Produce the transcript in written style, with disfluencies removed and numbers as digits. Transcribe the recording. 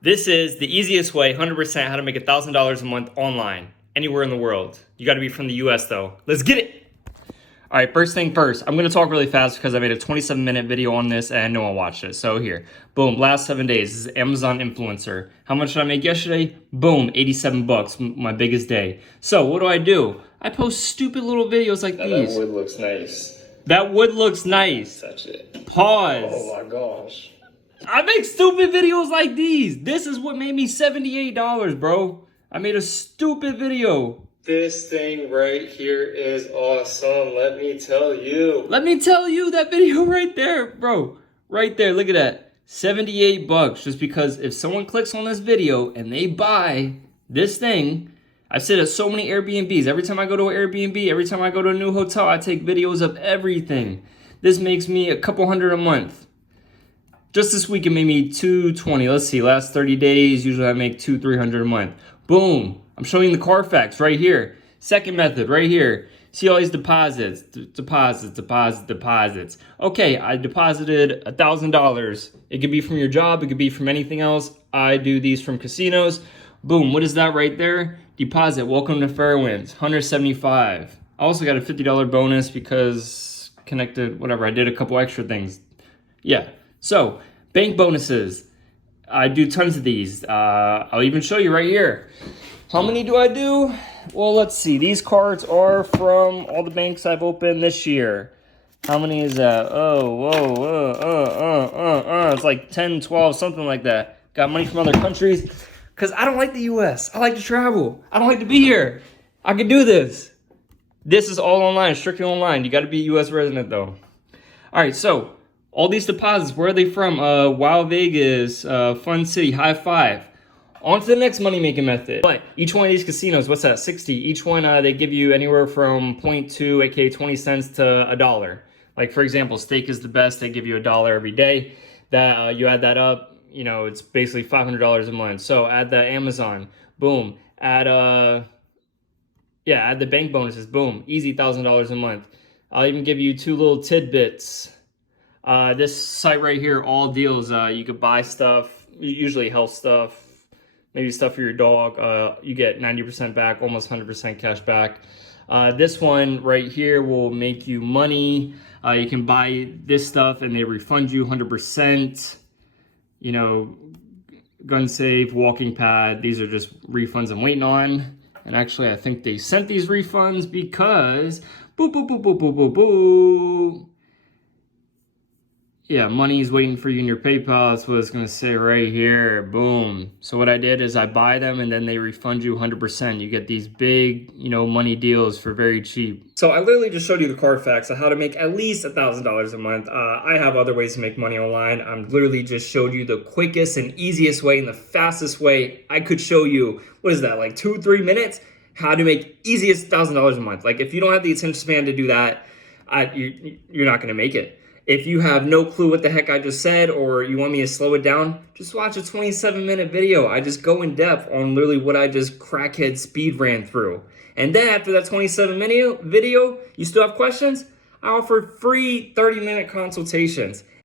This is the easiest way, 100% how to make $1,000 a month online, anywhere in the world. You gotta be from the US though. Let's get it! All right, first thing first, I'm gonna talk really fast because I made a 27-minute video on this and no one watched it. So here, boom, last 7 days, this is Amazon influencer. How much did I make yesterday? Boom, 87 bucks, my biggest day. So what do? I post stupid little videos like these. That wood looks nice. That wood looks nice. Touch it. Pause. Oh my gosh. I make stupid videos like these. This is what made me $78, bro. I made a stupid video. This thing right here is awesome. Let me tell you. Let me tell you, that video right there, bro. Right there, look at that. 78 bucks, just because if someone clicks on this video and they buy this thing, I've said at so many Airbnbs. Every time I go to an Airbnb, every time I go to a new hotel, I take videos of everything. This makes me a couple hundred a month. Just this week, it made me $220. Let's see, last 30 days, usually I make $200-300 a month. Boom. I'm showing the Carfax right here. Second method right here. See all these deposits. Deposits. Okay, I deposited $1,000. It could be from your job. It could be from anything else. I do these from casinos. Boom. What is that right there? Deposit. Welcome to Fairwinds. $175. I also got a $50 bonus because connected, whatever. I did a couple extra things. Yeah. So, bank bonuses. I do tons of these. I'll even show you right here. How many do I do? Well, let's see. These cards are from all the banks I've opened this year. How many is that? It's like 10, 12, something like that. Got money from other countries. Because I don't like the US. I like to travel. I don't like to be here. I can do this. This is all online, strictly online. You got to be a US resident, though. All right, so all these deposits, where are they from? Wow Vegas, Fun City, High Five. On to the next money-making method. But each one of these casinos, what's that, 60? Each one, they give you anywhere from 0.2, aka 20 cents to $1. Like, for example, steak is the best. They give you $1 every day. That you add that up, you know, it's basically $500 a month. So add the Amazon, boom. Add the bank bonuses, boom. Easy $1,000 a month. I'll even give you 2 little tidbits. This site right here, all deals. You could buy stuff, usually health stuff, maybe stuff for your dog. You get 90% back, almost 100% cash back. This one right here will make you money. You can buy this stuff and they refund you 100%. You know, gun safe, walking pad. These are just refunds I'm waiting on. And actually, I think they sent these refunds because boo, boo, boo, boo, boo, boo, boo. Yeah, money's waiting for you in your PayPal. That's what it's going to say right here. Boom. So what I did is I buy them and then they refund you 100%. You get these big, you know, money deals for very cheap. So I literally just showed you the Carfax on how to make at least $1,000 a month. I have other ways to make money online. I'm literally just showed you the quickest and easiest way and the fastest way I could show you. What is that, like 2-3 minutes? How to make easiest $1,000 a month. Like if you don't have the attention span to do that, you're not going to make it. If you have no clue what the heck I just said or you want me to slow it down, just watch a 27-minute video. I just go in depth on literally what I just crackhead speed ran through. And then after that 27-minute video, you still have questions? I offer free 30-minute consultations.